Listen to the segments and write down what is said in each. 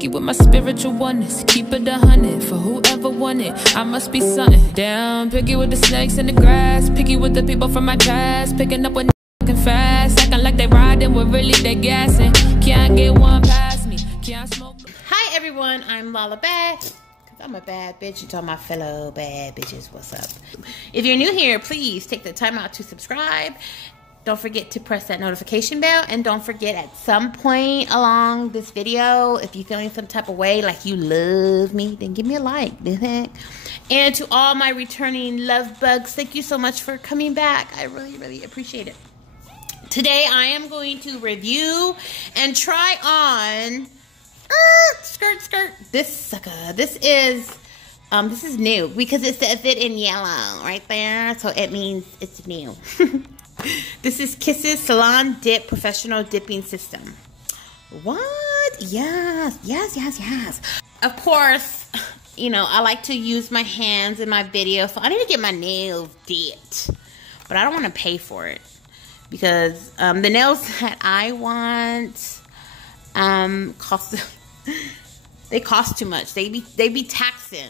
With my spiritual oneness, keep it 100 for whoever want it. I must be something down, picky with the snakes in the grass, picky with the people from my past, picking up with fucking fast, acting like they riding when really they gassing. Can't get one past me, can't smoke. Hi everyone, I'm LalaBad, cause I'm a bad bitch. To all my fellow bad bitches, what's up? If you're new here, please take the time out to subscribe. Don't forget to press that notification bell, and don't forget at some point along this video, if you're feeling some type of way like you love me, then give me a like. And to all my returning love bugs, thank you so much for coming back. I really appreciate it. Today I am going to review and try on skirt this sucker. This is new because it says it in yellow right there, so it means it's new. This is Kiss's Salon Dip Professional Dipping System. What? Yes. Of course, you know, I like to use my hands in my videos, so I need to get my nails dipped. But I don't want to pay for it because the nails that I want they cost too much. They be taxing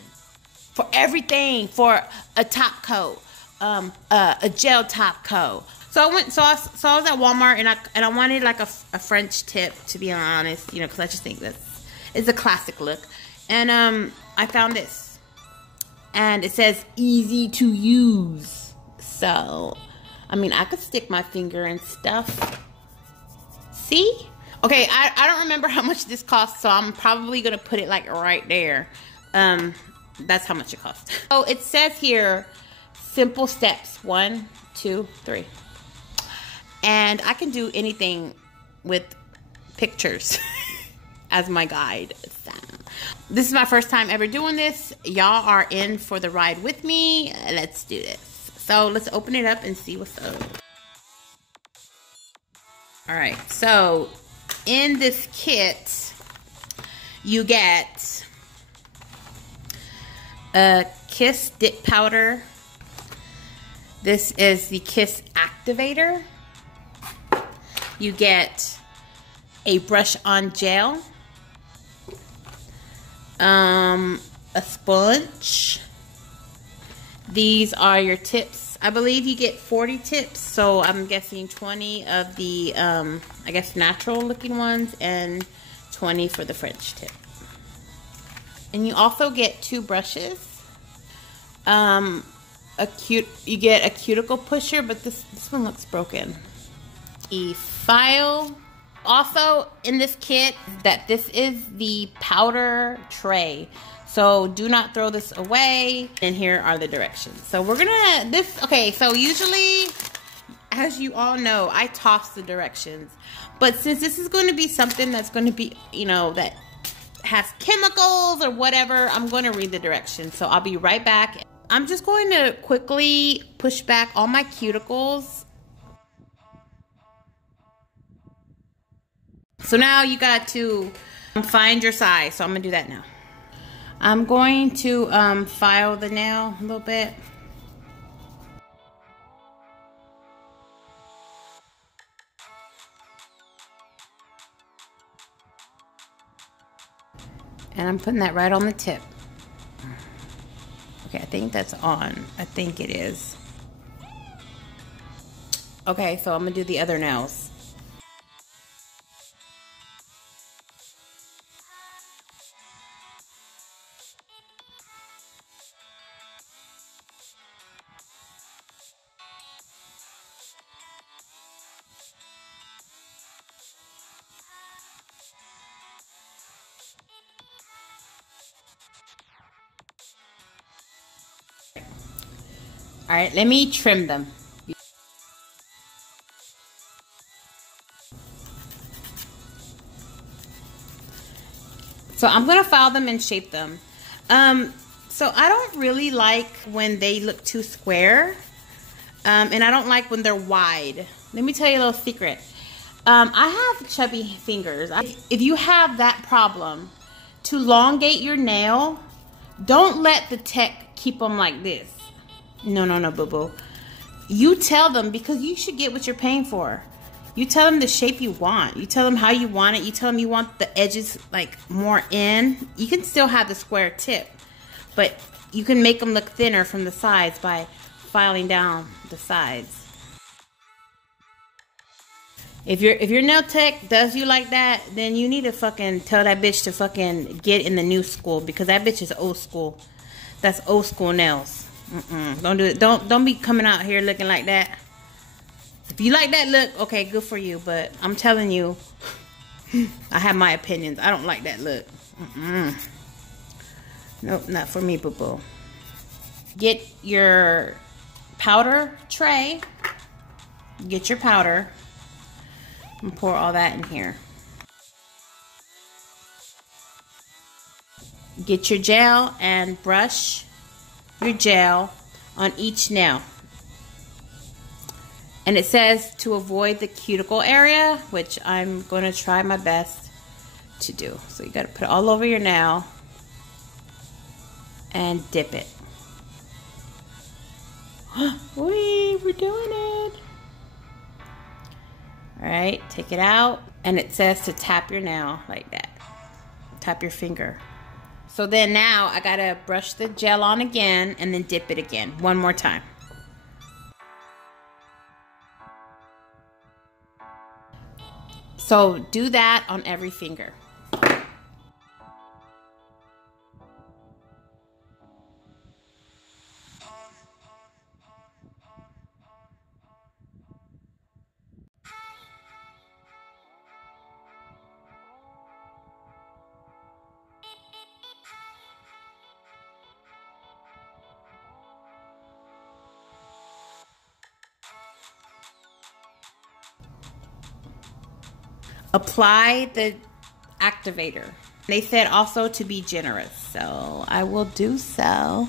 for everything, for a top coat, a gel top coat. So I was at Walmart and I wanted like a French tip, to be honest, you know, because I just think it's a classic look. And I found this, and it says easy to use. So I mean, I could stick my finger and stuff. See? Okay, I don't remember how much this costs, so I'm probably gonna put it like right there. That's how much it costs. So it says here, simple steps, 1, 2, 3. And I can do anything with pictures as my guide. So, this is my first time ever doing this. Y'all are in for the ride with me. Let's do this. So let's open it up and see what's up. All right, so in this kit, you get a Kiss dip powder. This is the Kiss activator. You get a brush on gel, a sponge. These are your tips. I believe you get 40 tips, so I'm guessing 20 of the I guess natural looking ones and 20 for the French tip. And you also get 2 brushes. You get a cuticle pusher, but this one looks broken. A file. Also in this kit, that this is the powder tray, so do not throw this away. And here are the directions. So we're gonna okay, so usually, as you all know, I toss the directions, but since this is going to be something that's going to be, you know, that has chemicals or whatever, I'm going to read the directions. So I'll be right back. I'm just going to quickly push back all my cuticles. So now you got to find your size. So I'm going to do that now. I'm going to file the nail a little bit. And I'm putting that right on the tip. Okay, I think that's on. I think it is. Okay, so I'm going to do the other nails. All right, let me trim them. So I'm gonna file them and shape them. So I don't really like when they look too square, and I don't like when they're wide. Let me tell you a little secret. I have chubby fingers. If you have that problem, to elongate your nail, don't let the tech keep them like this. No, boo-boo. You tell them, because you should get what you're paying for. You tell them the shape you want. You tell them how you want it. You tell them you want the edges like more in. You can still have the square tip, but you can make them look thinner from the sides by filing down the sides. If your nail tech does you like that, then you need to fucking tell that bitch to fucking get in the new school, because that bitch is old school. That's old school nails. Don't do it. Don't be coming out here looking like that. If you like that look, okay, good for you. But I'm telling you, I have my opinions. I don't like that look. Nope, not for me, boo-boo. Get your powder tray. Get your powder. And pour all that in here. Get your gel and brush your gel on each nail. And it says to avoid the cuticle area, which I'm going to try my best to do. So you got to put it all over your nail and dip it. Wee, we're doing it. All right, take it out, and it says to tap your nail like that. Tap your finger. So then now I gotta brush the gel on again and then dip it again one more time. So do that on every finger. Apply the activator. They said also to be generous, so I will do so.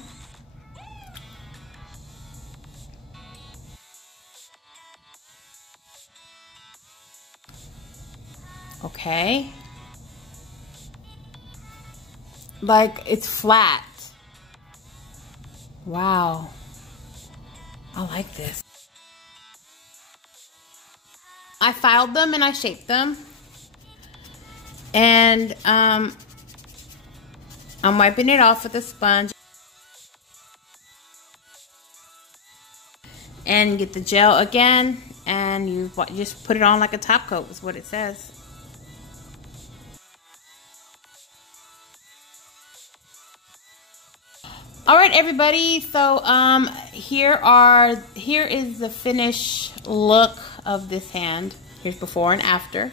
Okay. Like, it's flat. Wow. I like this. I filed them and I shaped them. And I'm wiping it off with a sponge. And get the gel again, and you just put it on like a top coat is what it says. All right, everybody. So here is the finished look of this hand. Here's before and after.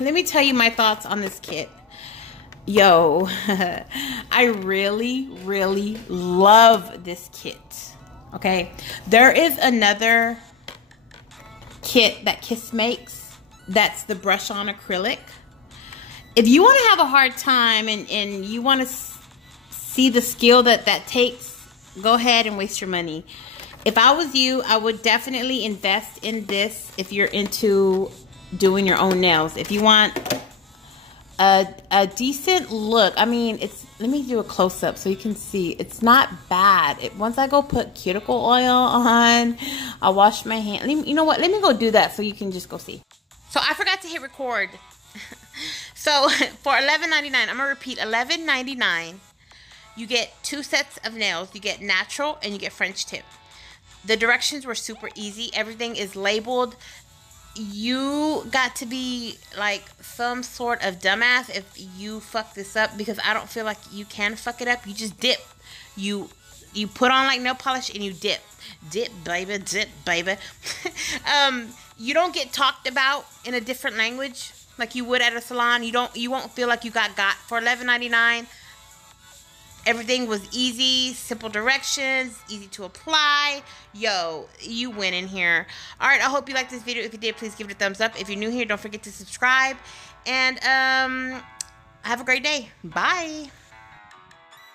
Let me tell you my thoughts on this kit. Yo, I really, really love this kit. Okay, there is another kit that Kiss makes. That's the brush on acrylic. If you want to have a hard time and you want to see the skill that takes, go ahead and waste your money. If I was you, I would definitely invest in this if you're into doing your own nails. If you want a decent look, I mean, let me do a close-up so you can see. It's not bad. Once I go put cuticle oil on, I'll wash my hand. You know what? Let me go do that so you can just go see. So I forgot to hit record. So for $11.99, I'm gonna repeat, $11.99. You get 2 sets of nails. You get natural and you get French tip. The directions were super easy. Everything is labeled. You got to be like some sort of dumbass if you fuck this up, because I don't feel like you can fuck it up. You just dip. You put on like nail polish and you dip. Dip, baby, dip, baby. You don't get talked about in a different language like you would at a salon. You won't feel like you got for $11.99. Everything was easy, simple directions, easy to apply. Yo, you win in here. All right, I hope you liked this video. If you did, please give it a thumbs up. If you're new here, don't forget to subscribe. And have a great day. Bye.